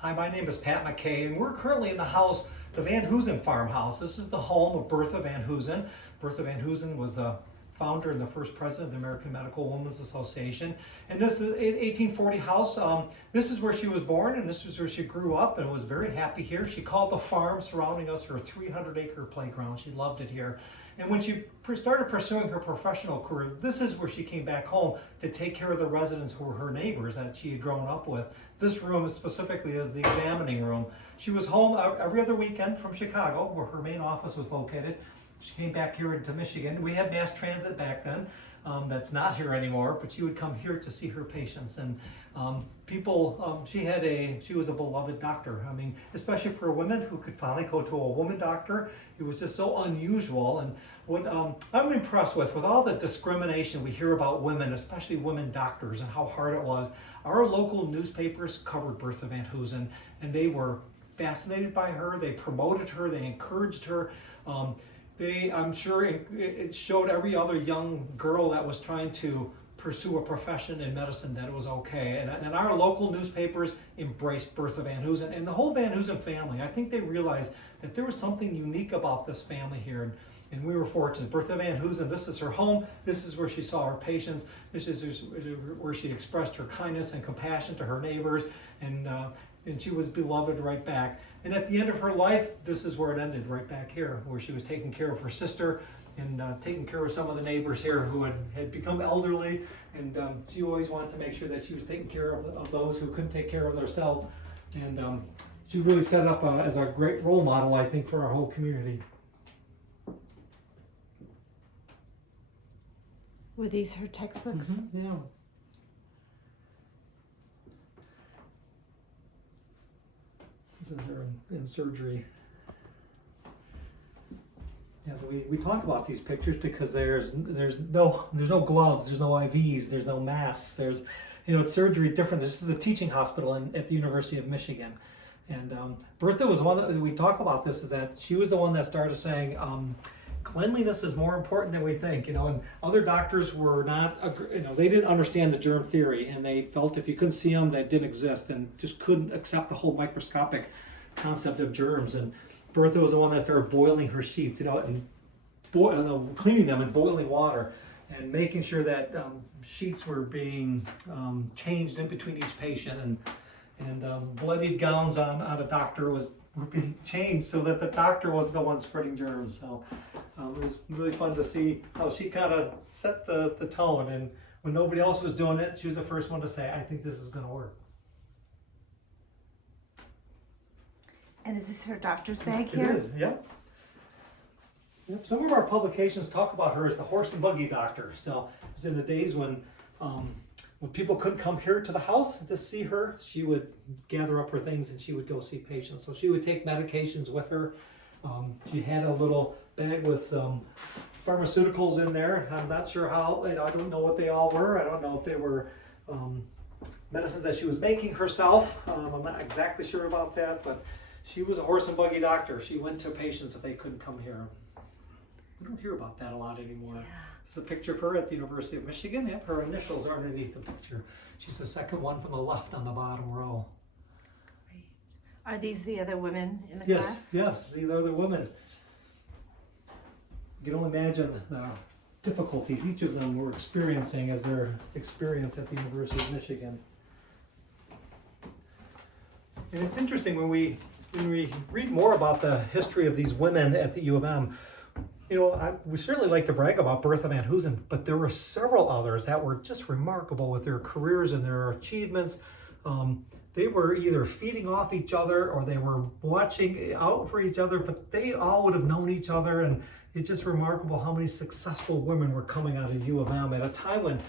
Hi, my name is Pat McKay, and we're currently in the house, the Van Hoosen farmhouse. This is the home of Bertha Van Hoosen. Bertha Van Hoosen was the founder and the first president of the American Medical Women's Association. And this is an 1840 house. This is where she was born, and this is where she grew up, and was very happy here. She called the farm surrounding us her 300-acre playground. She loved it here. And when she started pursuing her professional career, this is where she came back home to take care of the residents who were her neighbors that she had grown up with. This room specifically is the examining room. She was home every other weekend from Chicago, where her main office was located. She came back here into Michigan. We had mass transit back then. That's not here anymore, but she would come here to see her patients. And she was a beloved doctor. I mean, especially for women who could finally go to a woman doctor. It was just so unusual. And what I'm impressed with all the discrimination we hear about women, especially women doctors, and how hard it was. Our local newspapers covered Bertha Van Hoosen, and they were fascinated by her. They promoted her. They encouraged her. I'm sure it showed every other young girl that was trying to pursue a profession in medicine that it was okay. And our local newspapers embraced Bertha Van Hoosen and the whole Van Hoosen family. I think they realized that there was something unique about this family here. And we were fortunate. Bertha Van Hoosen, this is her home. This is where she saw her patients. This is where she expressed her kindness and compassion to her neighbors. And she was beloved right back. And at the end of her life, this is where it ended, right back here, where she was taking care of her sister and taking care of some of the neighbors here who had become elderly. And she always wanted to make sure that she was taking care of those who couldn't take care of themselves. And she really set up as a great role model, I think, for our whole community. Were these her textbooks? Mm-hmm. Yeah. This is her in surgery. Yeah, we talk about these pictures because there's no gloves, there's no IVs, there's no masks. It's surgery different. This is a teaching hospital at the University of Michigan, and Bertha was one that we talk about. This is that she was the one that started saying. Cleanliness is more important than we think, and other doctors were not, they didn't understand the germ theory, and they felt if you couldn't see them, they didn't exist, and just couldn't accept the whole microscopic concept of germs. And Bertha was the one that started boiling her sheets, and cleaning them in boiling water, and making sure that sheets were being changed in between each patient, and bloodied gowns on a doctor were being changed so that the doctor was the one spreading germs. So it was really fun to see how she kind of set the tone, and when nobody else was doing it, she was the first one to say, I think this is going to work. And is this her doctor's bag here? It is, yep. Some of our publications talk about her as the horse and buggy doctor. So it was in the days when people couldn't come here to the house to see her, she would gather up her things and she would go see patients. So she would take medications with her. She had a little bag with pharmaceuticals in there. I'm not sure how, I don't know what they all were. I don't know if they were medicines that she was making herself. I'm not exactly sure about that, but she was a horse and buggy doctor. She went to patients if they couldn't come here. We don't hear about that a lot anymore. Yeah. This is a picture of her at the University of Michigan. Yep, her initials are underneath the picture. She's the second one from the left on the bottom row. Great. Are these the other women in the Yes, class? yes, these are the women. You can only imagine the difficulties each of them were experiencing as their experience at the University of Michigan. And it's interesting when we read more about the history of these women at the U of M. We certainly like to brag about Bertha Van Hoosen, but there were several others that were just remarkable with their careers and their achievements. They were either feeding off each other or they were watching out for each other, but they all would have known each other. And it's just remarkable how many successful women were coming out of U of M at a time when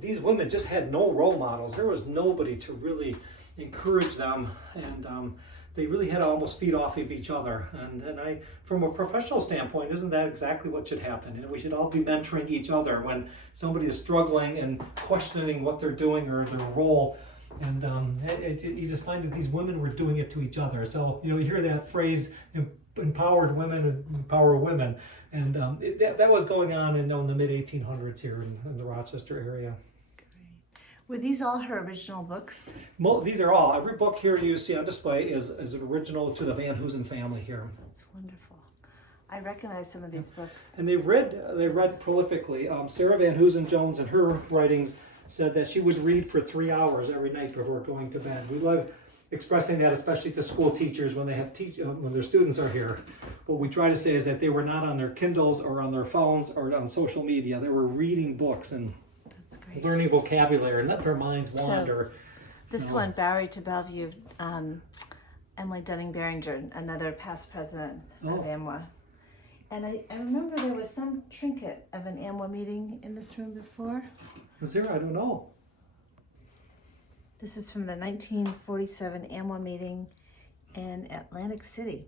these women just had no role models. There was nobody to really encourage them, and they really had to almost feed off of each other. And from a professional standpoint, isn't that exactly what should happen? And we should all be mentoring each other when somebody is struggling and questioning what they're doing or their role. And you just find that these women were doing it to each other. So you hear that phrase, empowered women empower women, and that was going on in the mid 1800s here in the Rochester area. Were these all her original books? These are all, every book here you see on display is an original to the Van Hoosen family here. That's wonderful. I recognize some of these books. And they read prolifically. Sarah Van Hoosen Jones in her writings said that she would read for 3 hours every night before going to bed. We love expressing that, especially to school teachers when they have when their students are here. What we try to say is that they were not on their Kindles or on their phones or on social media. They were reading books and That's great. learning vocabulary and let their minds wander. This one, Bowery to Bellevue, Emily Dunning-Barringer, another past president of AMWA. And I remember there was some trinket of an AMWA meeting in this room before. Was there? I don't know. This is from the 1947 AMWA meeting in Atlantic City.